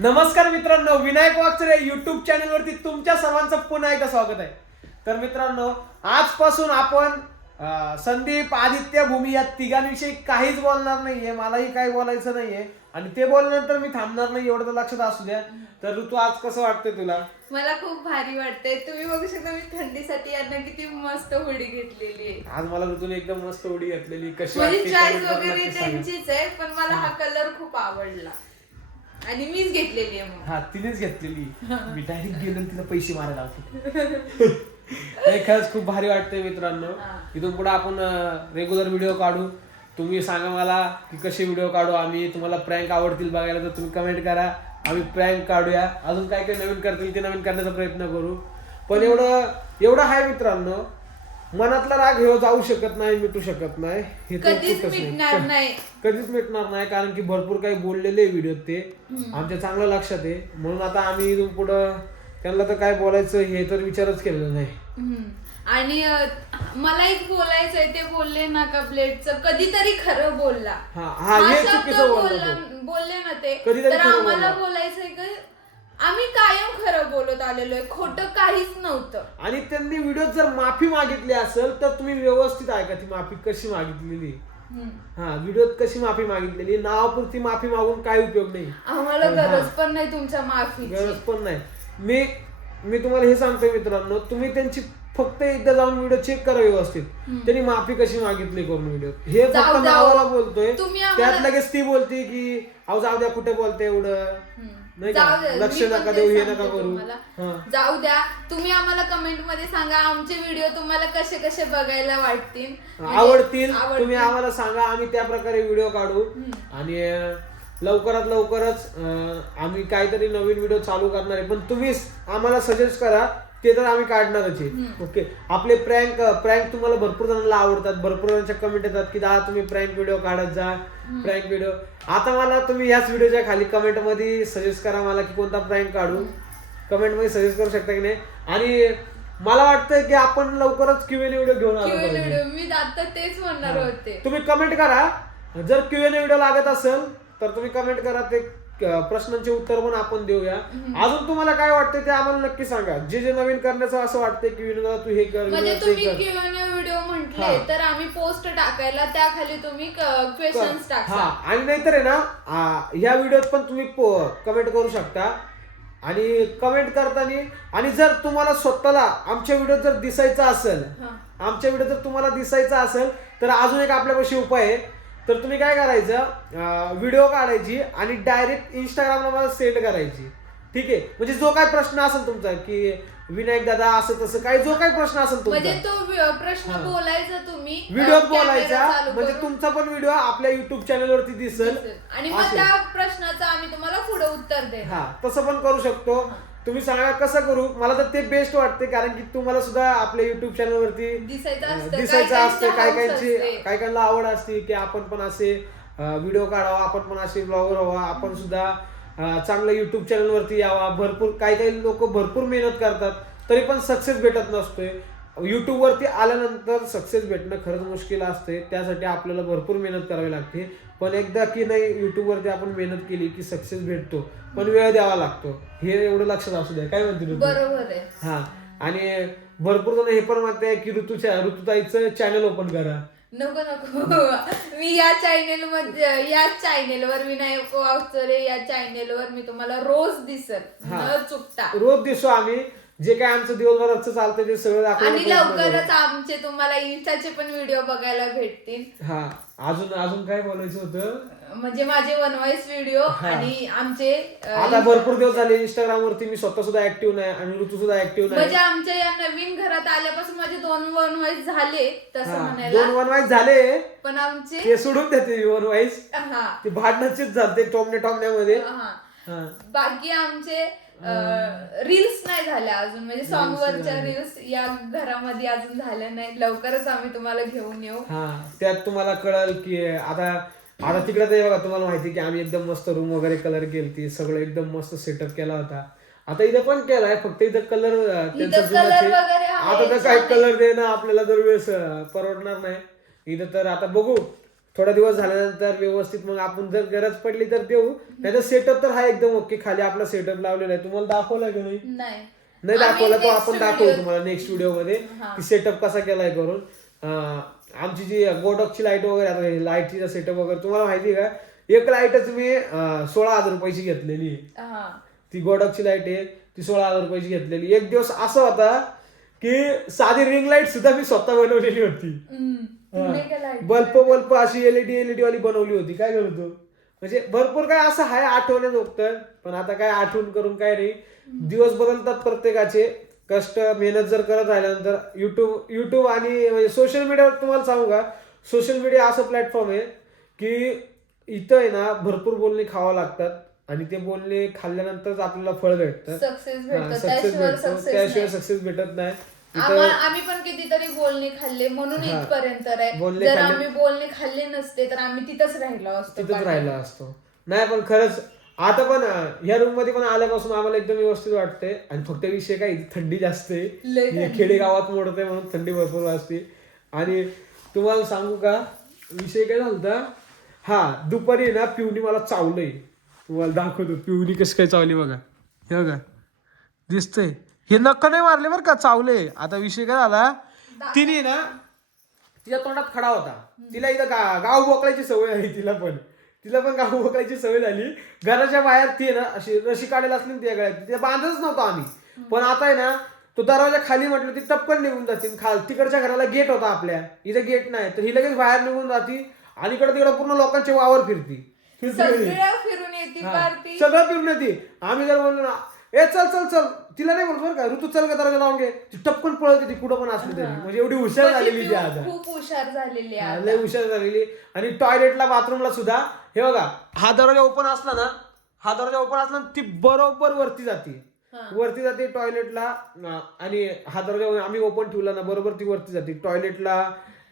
नमस्कार मित्रांनो Vinayak Wagchare YouTube channel वरती तुमच्या सर्वांचं पुन्हा एकदा स्वागत आहे. तर मित्रांनो आजपासून आपण अं, संदीप आदित्य भूमी या तिघांविषयी काहीच बोलणार नाहीये मलाही काही बोलायचं नाहीये आणि ते बोलल्यानंतर मी थांबणार नाही एवढं तर लक्षात असू द्या. तर ऋतू आज कसं वाटतंय तुला? मला खूप भारी वाटतंय. तुम्ही बघू शकता मी थंडीसाठी यांना किती मस्त हुडी घेतलेली आहे. आज मला ऋतूने एकदम मस्त उडी घातलेली. कशी म्हणजे वाटते? चॉईस वगैरे नक्की सांगा. त्यांचीच आहे पण मला हा कलर खूप आवडला. आणि मीच घेतलेली आहे मग. हा तिनेच घेतलेली. मी डायरेक्ट गेलो आणि तिला पैसे मारायला होते नाही खरंच खूप भारी वाटतंय मित्रांनो. हा. इथून पुढे आपण रेग्युलर व्हिडिओ काढू. तुम्ही सांगा मला की कसे व्हिडिओ काढू? आम्ही तुम्हाला प्रँक आवडतील बघायला तर तुम्ही कमेंट करा. आम्ही प्रँक काढूया. अजून काय काय नवीन करतील ते नवीन करण्याचा प्रयत्न करू. पण एवढं एवढं आहे मित्रांनो. मनातला राग हे जाऊ शकत नाही मिटू शकत नाही. हे तर कधीच नाही. मिटणार नाही. कधीच मिटणार नाही कारण की भरपूर काही बोललेले व्हिडिओ ते. आमच्या चांगलं लक्षात आहे. म्हणून आता आम्ही इथून पुढं त्यांना तर काय बोलायचं हे तर विचारच केलेला नाही. हम्म. आणि अं, मला एक बोलायचंय ते बोलले ना का ब्लेडचं कधीतरी खरं बोलला. हा हा हे शब्द चुकीचं बोलला बोलला तो. बोलले ना ते. कधीतरी तर खरं आम्हाला बोलला. बोलायचंय आम्ही कायम खरं बोलत आलेलो आहे खोटं काहीच नव्हतं. आणि त्यांनी व्हिडिओ जर माफी मागितली असेल तर तुम्ही व्यवस्थित ऐका ती माफी कशी मागितलेली? हम्म. हा व्हिडिओत कशी माफी मागितलेली? नावापुरती माफी मागून काय उपयोग नाही. आम्हाला हा. गरज पण नाही तुमच्या माफीची. गरज पण नाही. मी मी तुम्हाला हे सांगतोय मित्रांनो तुम्ही त्यांची फक्त एकदा जाऊन व्हिडिओ चेक करा व्यवस्थित. त्यांनी माफी कशी मागितली करून व्हिडिओ हे जाऊ फक्त द्या. नावाला बोलतोय. तुम्ही आम्हाला- त्यात लगेच ती बोलते की अहो जाऊ द्या कुठे बोलते एवढं? हम्म. नाही का? जाऊ द्या, लक्ष पण नका देऊ, हे नका करू. तुम्हाला. हा. जाऊ द्या तुम्ही आम्हाला कमेंटमध्ये सांगा आमचे व्हिडिओ तुम्हाला कसे कसे बघायला वाटतील म्हणजे आवडतील. तुम्ही आम्हाला सांगा आम्ही त्या प्रकारे व्हिडिओ काढू आणि अं, लवकरात लवकरच अं, आम्ही काहीतरी नवीन व्हिडिओ चालू करणार आहे पण तुम्ही आम्हाला सजेस्ट करा ते तर आम्ही काढणारच आहे. ओके. आपले प्रँक प्रँक तुम्हाला भरपूर जणांना आवडतात. भरपूर जणांच्या कमेंट येतात की दादा तुम्ही प्रँक व्हिडिओ काढत जा. प्रँक व्हिडिओ आता मला तुम्ही याच व्हिडिओच्या खाली कमेंटमध्ये सजेस्ट करा मला की कोणता प्रँक काढू. कमेंटमध्ये सजेस्ट करू शकता की नाही. आणि मला वाटतं की आपण लवकरच क्यूएन व्हिडिओ घेऊन आलो मी आता तेच म्हणणार होते. तुम्ही कमेंट करा. जर क्यूएन व्हिडिओ लागत असेल तर तुम्ही कमेंट करा. ते प्रश्नांचे उत्तर पण आपण देऊया. अजून तुम्हाला काय वाटतं ते आम्हाला नक्की सांगा. जे जे नवीन करण्याचं असं वाटतंय की विनोदा तू हे कर म्हणजे तुम्ही व्हिडिओ म्हंटले. तर आम्ही पोस्ट टाकायला त्याखाली तुम्ही क्वेश्चन्स टाका आणि नाहीतर आहे ना ह्या व्हिडिओत पण तुम्ही कमेंट करू शकता. आणि कमेंट करताना आणि जर तुम्हाला स्वतःला आमच्या व्हिडिओ जर दिसायचा असेल. आमच्या व्हिडिओ जर तुम्हाला दिसायचा असेल तर अजून एक आपल्यापाशी उपाय आहे. तर तुम्ही काय करायचं व्हिडिओ काढायची आणि डायरेक्ट इंस्टाग्रामला मला सेंड करायची. ठीक आहे? म्हणजे जो काय प्रश्न असेल तुमचा की विनायक दादा असं तसं काही जो काही प्रश्न असेल म्हणजे तुमचा तो प्रश्न हा. बोलायचा तुम्ही अं, camera बोलायचा चालू म्हणजे करून. तुमचा पण व्हिडिओ आपल्या युट्यूब चॅनल वरती दिसेल. आणि मग असेल. त्या प्रश्नाचं आम्ही तुम्हाला पुढे उत्तर देणार. हा तसं पण करू शकतो. तुम्ही सांगा कसं करू? मला तर ते बेस्ट वाटते कारण की तुम्हाला सुद्धा आपल्या युट्यूब चॅनल वरती दिसायचं असतं काही काहींची. काही काहींना आवड असते की आपण पण असे व्हिडिओ काढावा आपण पण असे ब्लॉगर व्हावा आपण सुद्धा चांगलं युट्यूब चॅनल वरती यावा. भरपूर काही काही लोक भरपूर मेहनत करतात तरी पण सक्सेस भेटत नसतोय. युट्यूब वरती आल्यानंतर सक्सेस भेटणं खरंच मुश्किल असते. त्यासाठी आपल्याला भरपूर मेहनत करावी लागते. पण एकदा की नाही युट्यूब वरती आपण मेहनत केली की सक्सेस भेटतो पण वेळ द्यावा लागतो. हे एवढं लक्षात असू द्या. काय म्हणते ऋतू? बरोबर आहे. हा. आणि भरपूर जण हे पण म्हणते की ऋतूच्या ऋतुताईचं चॅनल ओपन करा. नको नको. मी या चॅनेल मध्ये या चॅनेलवर विनायक वावचरे या चॅनेलवर मी तुम्हाला रोज दिसत. न चुकता. रोज दिसतो आम्ही. जे काय आमचं दिवसभराचं चालतंय ते सगळं आणि करू. लवकरच आमचे तुम्हाला इन्स्टाचे पण व्हिडिओ बघायला भेटतील. हा अजून अजून काय बोलायचं होतं? म्हणजे माझे वन व्हॉइस व्हिडिओ हा. आणि आमचे अं, आता भरपूर दिवस झाले इंस्टाग्राम वरती मी स्वतः सुद्धा ऍक्टिव्ह नाही आणि ऋतू सुद्धा ऍक्टिव्ह म्हणजे नाही आमच्या या नवीन घरात आल्यापासून माझे दोन वन व्हॉइस झाले तसं हा, दोन म्हणायला वन वाईज झाले? पण आमचे ते सोडून देते वन वाईज हा. ते भांडणाचेच झालते टोमण्या टोमण्यामध्ये हा. हा. बाकी आमचे रील्स नाही झाल्या अजून. म्हणजे सॉन्ग वरच्या रील्स या घरामध्ये अजून झाल्या नाही लवकरच आम्ही तुम्हाला घेऊन येऊ. हा त्यात तुम्हाला कळल की आता आता तिकडे तर बघा तुम्हाला माहिती की आम्ही एकदम मस्त रूम वगैरे कलर केलती. सगळं एकदम मस्त सेटअप केला होता. आता इथं पण केलाय फक्त इथं कलर आता तर काही. कलर देणं आपल्याला दरवेळेस परवडणार नाही. इथं तर आता बघू. थोडा दिवस झाल्यानंतर व्यवस्थित मग आपण जर गरज पडली तर देऊ. नाही तर सेटअप तर हा एकदम ओके खाली आपला सेटअप लावलेला आहे. तुम्हाला दाखवला की नाही? नाही. दाखवला तो आपण दाखवू तुम्हाला नेक्स्ट व्हिडिओमध्ये. की सेटअप कसा केलाय करून. आमची जी गोडॉकची लाइट वगैरे आता लाईटची सेटअप वगैरे तुम्हाला माहिती का? एक लाईटच मी सोळा हजार रुपयाची घेतलेली आहे. ती गोडॉकची लाइट आहे ती सोळा हजार रुपयाची घेतलेली एक दिवस असा होता की साधी रिंग लाइट सुद्धा मी स्वतः बनवलेली होती. बल्ब बल्ब अशी एलईडी एलईडी वाली बनवली होती. काय करतो म्हणजे भरपूर काय असं आहे आठवण्यात पण आता काय आठवण करून काय नाही. दिवस बदलतात प्रत्येकाचे. कष्ट मेहनत जर करत राहिल्यानंतर युट्यूब युट्यूब आणि म्हणजे सोशल मीडियावर तुम्हाला सांगू का? सोशल मीडिया असं प्लॅटफॉर्म आहे की इथं आहे ना भरपूर बोलणे खावं लागतात आणि ते बोलणे खाल्ल्यानंतरच आपल्याला फळ भेटतं. सक्सेस भेटतं. त्याशिवाय सक्सेस भेटत नाही. आम्हा- पण कितीतरी बोलणे खाल्ले म्हणून हा. इथपर्यंत आहे बोलणे जर खाल्ले- आम्ही बोलणे खाल्ले नसते तर आम्ही तिथंच राहिलो असतो तिथंच. राहिला असतो. नाही पण खरंच आता पण अं, ह्या रूममध्ये पण आल्यापासून आम्हाला एकदम व्यवस्थित वाटतंय आणि फक्त विषय काय इथे थंडी जास्त आहे. लय हे. खेडेगावात मोडते म्हणून थंडी भरपूर वाजते आणि तुम्हाला सांगू का विषय काय झालता? हा दुपारी ना पिवणी मला चावलंय. तुम्हाला दाखवतो पिवणी कशी काय चावली बघा. हे बघा. दिसतंय. हे नक्क नाही मारले बरं का चावले. आता विषय काय झाला? तिने ना तिच्या तोंडात खडा होता. तिला इथं गा गाव बोकळायची सवय आहे तिला पण. तिला पण गाव बोकळायची सवय झाली. घराच्या बाहेर ती ना अशी रशी काढायला असली ना तिच्या गळ्यात तिला बांधतच नव्हतो आम्ही. पण आता आहे ना तो दरवाजा खाली म्हटलं ती टपकन निघून जाते. खाल तिकडच्या घराला गेट होता आपल्या. इथं गेट नाही. तर ही लगेच बाहेर निघून जाती. आणि इकडे तिकडे पूर्ण लोकांचे वावर फिरती. फिरून येते सगळं फिरून येते. आम्ही जर म्हणलो ना ए चल चल चल. तिला नाही बोलतो बरं का ऋतू चल का दरवाजा लावून घे ती टपकन पळत ती कुठं पण असली तरी. म्हणजे एवढी हुशार झालेली ती आता खूप हुशार झालेली हा, आहे लय हुशार झालेली. आणि टॉयलेटला बाथरूमला सुद्धा. हे बघा हा दरवाजा ओपन असला ना हा दरवाजा ओपन असला ना ती बरोबर वरती जाते. हा. वरती जाते टॉयलेटला अं, आणि हा दरवाजा आम्ही ओपन ठेवला ना बरोबर ती वरती जाते. टॉयलेटला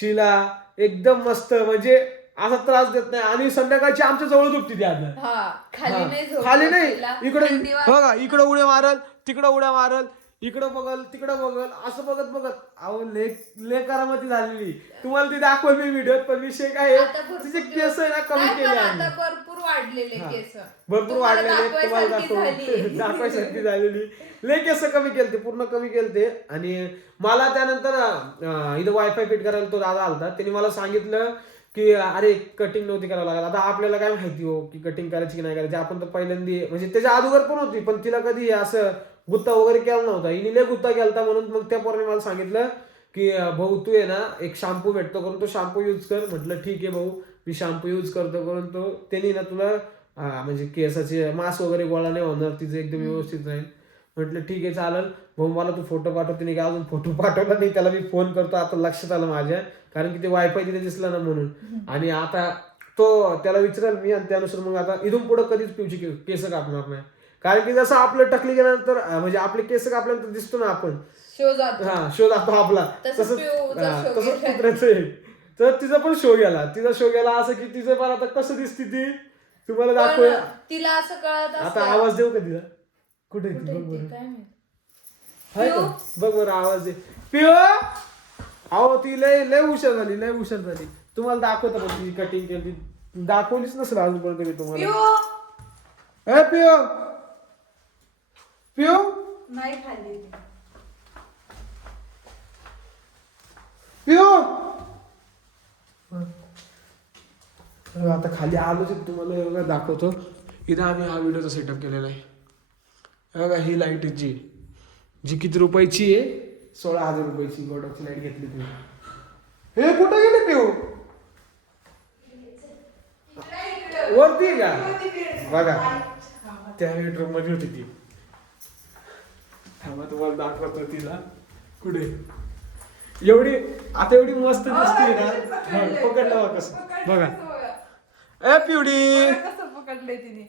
शिला एकदम मस्त. म्हणजे असा त्रास देत नाही. आणि संध्याकाळची आमच्या जवळ झोपती ती आता हा खाली. नाही झोपत. खाली नाही. तिला. इकडे थंडी बघा इकडं उड्या मारल तिकडं उड्या मारल इकडं बघल तिकडं बघल असं बघत बघत. अहो ले ले करामती झालेली. तुम्हाला ती दाखवल मी व्हिडिओत पण विषय काय आता आहे भरपूर तिचे केस आहे ना कमी नाही, केले पण आम्ही. आता भरपूर वाढलेले हा. केस. भरपूर तुम्हाला वाढलेले तुम्हाला दाखवायसारखी झाली. दाखव दाखवायसारखी झालेली. लय केस कमी केलते पूर्ण कमी केलते. आणि मला त्यानंतर अं, इथं वायफाय फिट करायला तो दादा आलता. त्यांनी मला सांगितलं की अरे कटिंग नव्हती करावं लागत. आता आपल्याला काय माहिती हो की कटिंग करायची की नाही करायची? आपण तर पहिल्यांदा म्हणजे त्याच्या अगोदर पण होती पण तिला कधी असं गुत्ता वगैरे केला नव्हता. हिने लय गुत्ता केलता म्हणून मग त्या पोराने मला सांगितलं की भाऊ तू आहे ना एक शॅम्पू भेटतो करून तो शॅम्पू यूज कर. म्हटलं ठीक आहे भाऊ मी शॅम्पू यूज करतो करून तो. त्यांनी ना तुला म्हणजे केसाचे मास वगैरे गोळा नाही होणार तिचं एकदम व्यवस्थित राहील. म्हटलं ठीक आहे चालेल. भाऊ मला तू फोटो पाठव तिने काय अजून फोटो पाठवला नाही. त्याला मी फोन करतो आता लक्षात आलं माझ्या कारण की ते वायफाय तिथे दिसला ना म्हणून. आणि आता तो त्याला विचाराल मी आणि त्यानुसार मग आता इथून पुढे कधीच पिवची के- केस कापणार नाही. कारण की जसं आपलं टकली गेल्यानंतर म्हणजे आपले केस कापल्यानंतर दिसतो ना आपण. शो जातो. हा शो दाखतो आपला. तसं तसंच पिऊचा. कुत्र्याचं. तर तिचा पण शो गेला. तिचा शो गेला असं की तिचं पण आता कसं दिसते ती? तुम्हाला दाखवूया. तिला असं कळत आता आवाज देऊ का तिला कुठे आहे ती? बघ बरं. काय माहीत. हाय का? बघ बरं आवाज दे. पिओ! अहो ती लय लय हुशार झाली लय हुशार झाली. तुम्हाला दाखवतो पण ती कटिंग केली. दाखवलीच नसेल अजूनपर्यंत मी तुम्हाला. पिऊ ए पिओ! पिओ! नाही खाल्ली ती. पिओ! आता खाली आलोच आहे, तुम्हाला बघा दाखवतो. इथं आम्ही हा व्हिडिओचा सेटअप केलेला आहे. बघा ही लाइट जी. जी किती रुपयाची आहे? सोळा हजार रुपयाची. गोडॉकची लाइट घेतली तुम्ही. हे कुठं गेले पिऊ वरती आहे का? बघा. त्या बेडरूममध्ये होती ती. थांबा तुम्हाला दाखवतो तिला. कुठे? एवढी आता एवढी मस्त दिसते ना? हा, पकडलं बघा कसं. बघा. ए पिवडी. कसं पकडलंय तिने?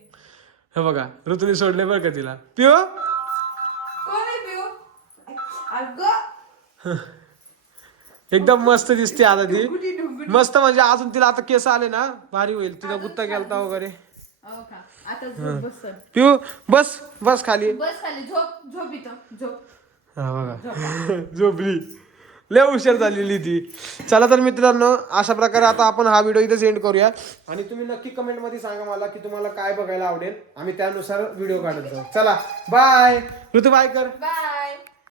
हे बघा ऋतूने सोडले बरं का तिला? पिओ? एकदम मस्त दिसते आता ती. मस्त म्हणजे अजून तिला आता केस आले ना भारी होईल. तिला गुत्ता गेलता वगैरे. हो पिऊ बस बस खाली. बस खाली झोप झोप इथं झोप. हा बघा. झोपली. लय हुशार झालेली ती. चला तर मित्रांनो अशा प्रकारे आता आपण हा व्हिडिओ इथे सेंड करूया. आणि तुम्ही नक्की कमेंटमध्ये सांगा मला की तुम्हाला काय बघायला आवडेल. आम्ही त्यानुसार व्हिडिओ काढत जाऊ. चला बाय ऋतू बाय कर. बाय